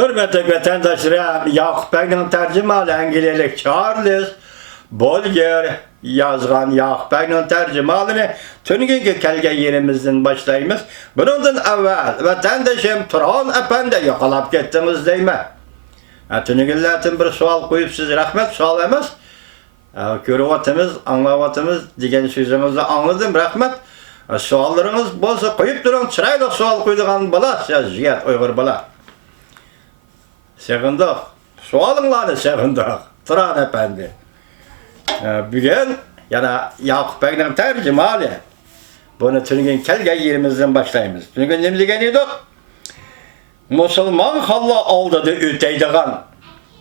Hürmetli vatandaşlar, Yakup Bey'nin tercümanı İngilizce Charles Bolger yazgan Yakup Bey'nin tercümanını tününkü kelgen yerimizden başlayımız. Bundan evvel vatandaşım Turan Efendi yakalap gittiniz deyme. Tünüküllerden bir sual koyup siz rahmet sual emez. Görüvatımız, anlavatımız degen sözümüzü anladım rahmet. Suallarınız bolsa koyup durun, çırayla sual koyduğun bala, siz jiyat Uygur bala. Sevindik. Sualınlarını sevindik. Turan Efendi. Bugün yana Yakup Bey'nin tercümanı. Bunu tünügen kelgen yerimizden başlayımız. Tünügen ne bilgen edik? Musulman halla aldıdı öteydiğen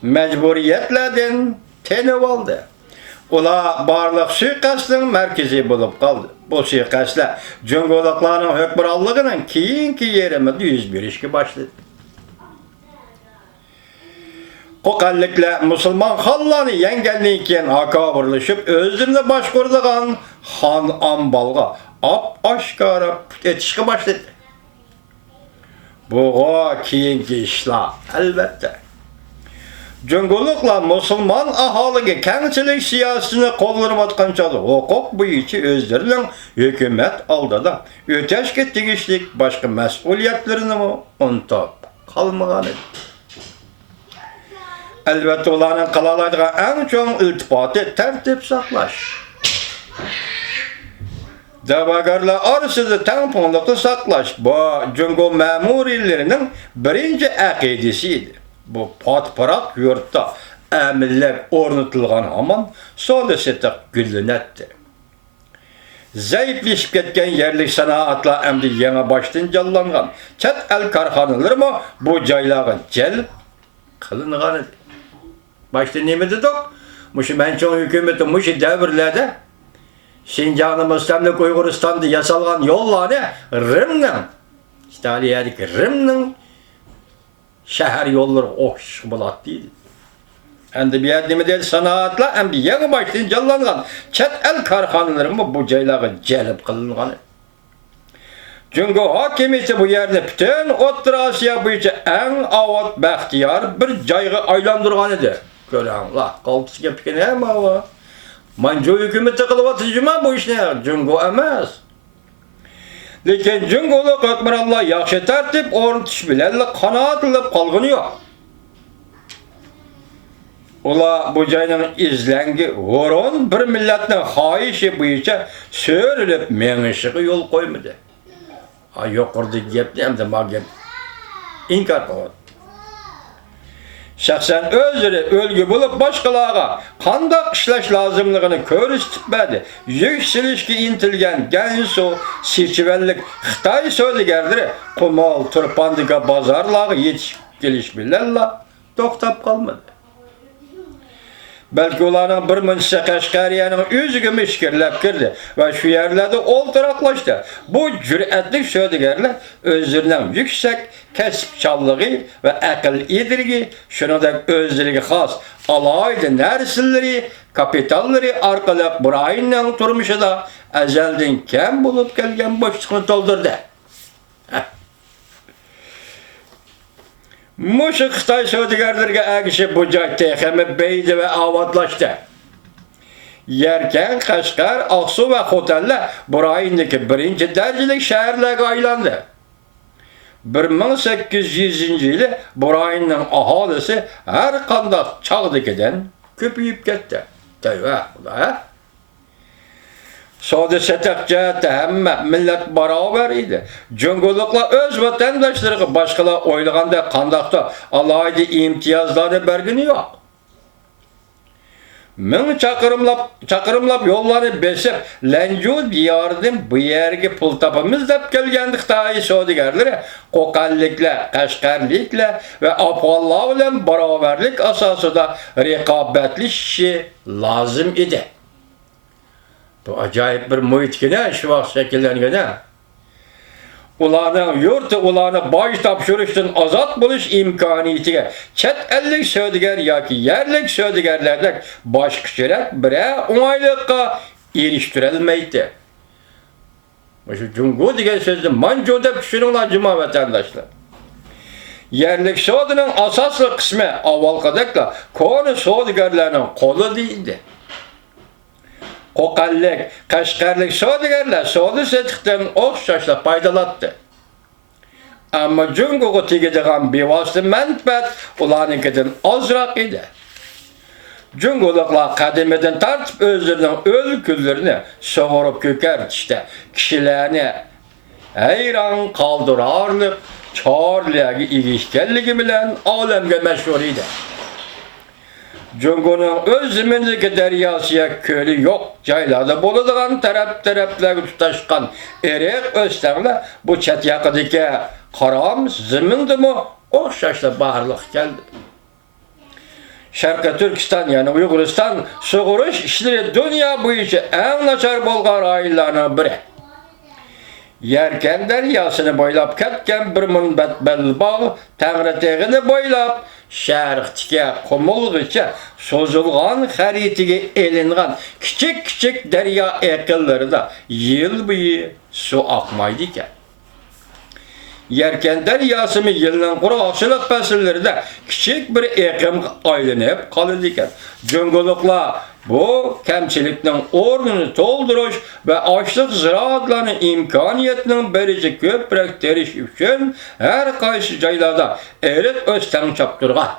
mecburiyetlerden tenip aldı. Ula barlıq suikastın merkezi bulup kaldı. Bu suikastlar cüngolukların hükmürallığının keyinki yerimizde yüz bir işki başladı. Qoqalliklar musulman xallarını yengenliyken akabırlaşıp özünde başkurduğun Han Ambalga ap-aşkara etişki başladı. Bu keyinki işler elbette. Cüngoluklar musulman ahaliga kengchilik siyosatini qo'llanayotgancha huquq bo'yicha o'zlarining hukumat oldida o'tashga tegishli boshqa mas'uliyatlarini unutib qolmagan edi. Albatta ularning qila oladigan eng chong iltifoti tartib saqlash. Da'vogarlar orasida tengpunglikni saqlash bu Jungo ma'muriylarining birinchi aqidasi edi. Bu patparak yurtda əmillər ornatılğan aman solisetiq gülünətdi. Zayıfleşip ketken yerlik sanaatla əmdi yeni baştan canlanğan çət el karxanaları mı bu caylağı celb kılınğan idi. Başta ne dedik? Muşu mençon hükümeti muşu devirlerde Şincanı Müstemlik Uyguristan'da yasalğan yolları Rim'nin İtaliyadaki Rim'nin şehir yolları oşuk bulat değil. Endi bir yerdimi değil sanatla hem bir yeni baştan canlanğan çet el karxanaları mı bu caylağı celb kılınğan. Çünkü hakimiyeti bu yerde bütün Orta Asya boyunca en avat bəxtiyar bir cayğı aylandırğan idi. Görəңlər, qaltısı gepken hem hava. Manco hükümeti kılıvatıcıma bu iş ne? Cungo emez. Lekin Cungoluk hükmürallah yaxşı tertip ornatış bilenle kanaat ılıp kalgını yok. Ula bu cayının izlengi horon bir milletinin haişi boyunca sörülüp menişiği yol koymadı. Yokurdu gepti hem de ma gep inkar kıldı. Şahsen özleri ölgü bulup başkalarına kandak işleş lazımlığını körüstüpmedi. Yükselişki intilgen genso seçivenlik Xitay söylegerleri kumal turpandıga bazarlığı yetişip gelişmelerle toktap kalmadı. Belki onların bir münse Kaşgariye'nin üzgümü işkirlep girdi ve şu yerlerde oltaraklaştı. Bu cüretlik söylegerler özlerinin yüksek kesipçallığı ve akıl idirgi, şunu da özlerine has alaydı nersilleri, kapitalleri arkalık burayının turmuşu da ezelden kem bulup gelgen boşluğunu doldurdu. Muşu Xitay söyledigerlerge əgişi bu cay texemi beydi ve avatlaştı. Yerken Kaşgar, Aksu ve Xotanlı burayındaki birinci derecelik şehirlerge aylandı. 1800 yılı burayının ahalisi her kandak çağdıkiden köpüyüp gitti. Teyve, ula. Sade setek cihette hemme millet beraber idi. Cüngolukla öz vatandaşları başkalar oylaganda kandakta alaydı imtiyazları bergini yok. Min çakırımlap yolları besip Lencu diyardım bu yerge pul tapımız dep gelgendik dahi söyledigerleri Qoqallikle, Kaşgarlikle ve Apallah ile beraberlik asası da rekabetli şişi lazım idi. Bu acayip bir muhit gene şu vaxt şekillengene. Ularning yurti ularni boy topshirishdan ozod bo'lish imkoniyatiga chet ellik södiger yoki yerlik södigerlardan boshqacharoq biror o'ng'aylikqa erishtirilmaydi. Shu Jungo degan so'zni manjo deb tushuninglar juma vatandoshlar. Yerlik soğudunun asaslı kısmı avvalqadakla konu soğudigarlarının kolu değildi. Qoqallik, Qashqarlik soğudigarlar soğudu setikten o'xshashla paydalatdı. Ama Cungo'ga tegadigan bevosita manfaat ularnikidan ozroq edi. Cungoluklar qadimidan tartib o'zlarining o'lkullarini sug'urib ko'kartishda kishilarni hayron qoldirarli chorlarga erishganligi bilan olamga mashhur edi. Cungo'ning o'z zimindagi daryosiga ko'li yo'q joylarda bo'ladigan taraflarga tutashgan eriq o'stanglar bu chet yaqidagi qaram zimindimi o'xshashla barliq keldi. Sharqiy Turkiston, ya'ni Uyg'uriston sug'urish ishlari dunyo bo'yicha eng nachar bo'lgan rayonlarning biri. Yarkan daryosini bo'ylab ketgan bir munbat belbog' Tangriteg'ini bo'ylab sharqdagi Qumulg'icha so'zilgan xaritaga elingan kichik daryo eqillarida yil bo'yi suv oqmaydi ekan. Yarkan daryosimi yilning quruqchilik fasllarida kichik bir eqim aylanib qoladi ekan. Cungoluklar bu kamchilikning o'rnini to'ldirish va ochliq ziroatlarning imkoniyatining berishi ko'proq terish uchun har qaysi joylarda erit o'stang choptirgan.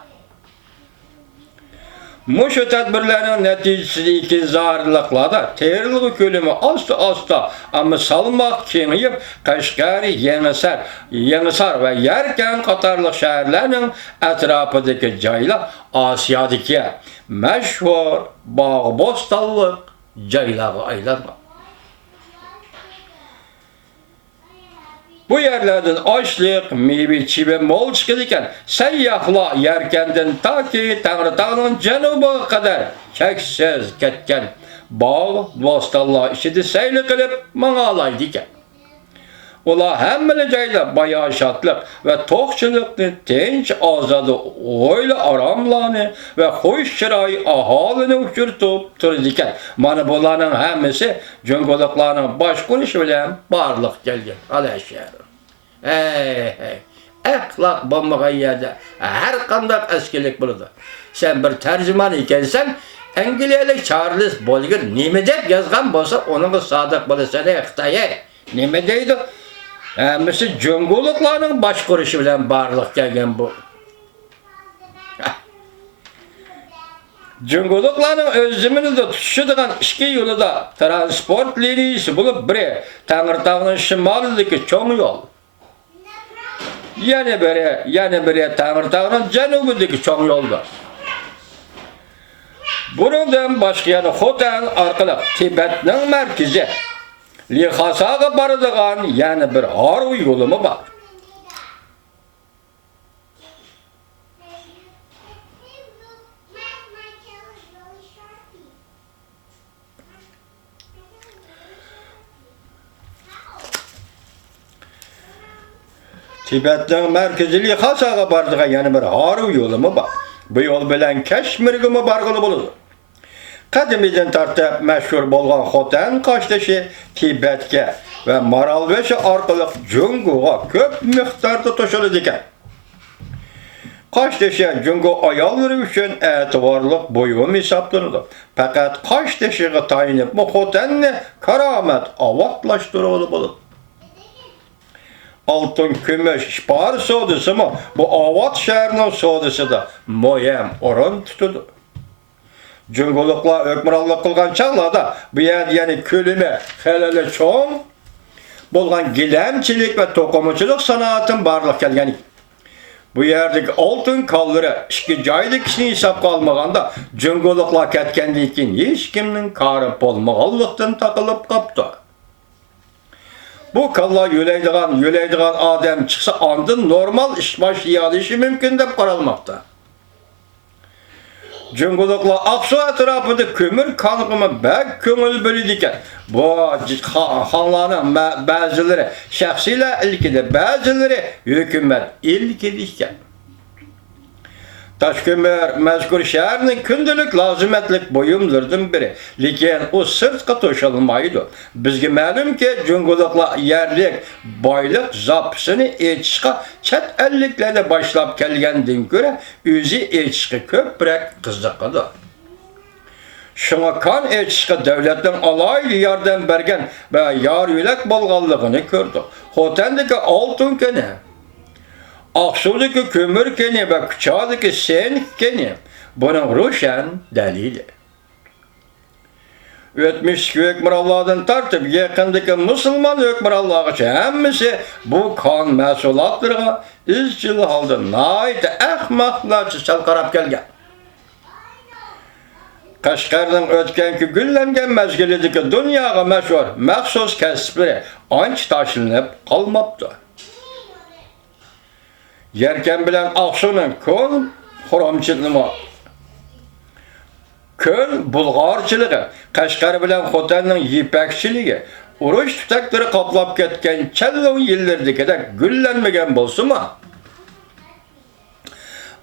Muşu tədbirlərin nəticəsi ikizarlıqlarda terilgi kölümü asta amma salmaq kengiyib Qashqar, Yenisar və Yarkan qatarlıq şəhərlərinin ətrafındakı joylar Asiyadakı məşhur bağ-bostallıq joylarga aylangan. Bu yerlerden açlık, meyve, çive mol çıkırken seyyahlar Yarkandan ta ki Tangritağ'ın cenubuga kadar cheksiz ketken bağ bostallar işidi seyli kılıp mağalaydı iken. Ular hemmeli joyda bayashatlik ve to'qchilikni tinch ozodi oila aramlarni ve xush chiroyli aholini uchirtib turdi ekan. Mana bularning hammasi Cungoluklarning bosh qurishi bilan barliq kelgan. Alashar. Axloq bo'lmagan yerda har qanday askilik bo'ladi. Sen bir tarjimon ekansan, Angliyalik Charles Bolger nima deb yozgan bo'lsa, uninga sodiq bo'lasan, Xitoy. Nima deydi? Hammasi Cungoluklarning bosh qurishi bilan barliq kelgan bu. Cungoluklarning o'z ziminida tutishadigan ikki yo'lida transport liniyasi bo'lib, biri Tangritog'ning shimolidagi cho'ng yo'l. Yana biri Tangritog'ning janubidagi cho'ng yo'ldir. Bundan boshqa yana Xotan orqali Tibetning markazi Lixasaga boradigan yana bir Haru yo'limi bor. Tibetning markazi Lixasaga boradigan yana bir Haru yo'limi bor. Bu yo'l bilan Kashmirga borg'ili bo'ladi. Qadimidan tartib mashhur bo'lgan Xotan qoshtashi Tibetga va Maralvesh orqali Jungoga ko'p miqdorda to'shiladi ekan. Qoshtashi Jungo ayollari uchun e'tiborli buyum hisoblanadi. Faqat qoshtashiga tayinib Xotanni karomat avatlashtiruvli bo'ladi. Altın, kumush, ishpar savdosi bu Avat shahrining savdosida muhim o'rin tutadi. Cungoluklar hukmronlik qilgan chog'larda bu yer ya'ni ko'lami xalali cho'ng bo'lgan gilamchilik va to'qimachilik sanoatining barliq kelgan. Bu yerdagi oltin qollari ikki joylik kishini hisobga olmaganda Cungoluklar ketgandan keyin hech kimning kori bo'lmaganlikdan taqilib qolibdi. Bu kalla yöyleydigan adam çıksa andın normal iş başlayışı mümkün de qaralmaqda. Cungoluklar Aksu etrafında kömür kanıqımı bək köngül bölüdü ekan. Bu xanlarning ba'zilari shaxsiylar ilkidi, ba'zilari hukumat ilkidi ekan. Taşkömür mezkur şehirnin kündülük lazimetlik buyumlardan biri. Lekin o sırtqa toşalmaydı. Bizge ma'lum ki cüngülükla yerlik boylik zapısını etişqa chet elliklerle başlap kelgenden göre özü etişqi köprek kızıqıdı. Şuna kan etişqi devletin alaylı yardım bergen ve yar yülek bolğanlığını gördü. Hotendeki altın kene, Aksu'daki kömür keni ve Kıçağ'daki sen keni bunun ruşen delili. Ötmüş hükmürallah'dan tartıp yakındaki Müslüman hükmürallah'ı hemmisi bu kan mesulatlarına izcil halde naiti ahmaklarca çalkarap gelgen. Kaşgar'dan ötkenki güllengen mezgilideki dünyaga meşhur məxsus kəsbiri anç taşınıp kalmaptı. Yerken bilen Aksu'nun kön horamçılığı, kön bulgarçılığı, Kaşgar bilen Xotan'ın yipekçiliği, uruş tutakları kaplap ketken çellon yıllardaki de güllenmegen bolsun mu?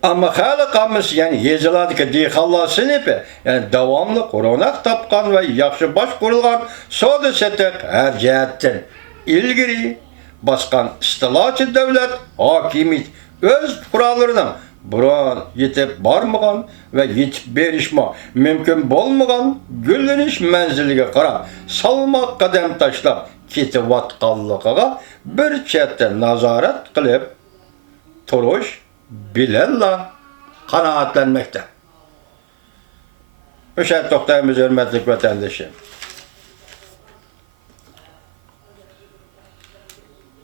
Ama halıqamız yani yeziladaki diyxallar sinipi yani davamlı korunak tapkan ve yaxşı baş kurulgan soda setek her cihetten ilgiri baskan istilaçı devlet hakimiyet öz kurallarına buran yetip barmıgan ve yetip berişma mümkün bolmagan gülleniş menzilige qarab salmak kadem taşlap ketivatqanlıqaga bir chetden nazaret qilib turuş bilella kanaatlenmekte. Müşahit doktorumuz hürmetlik vatandaşım.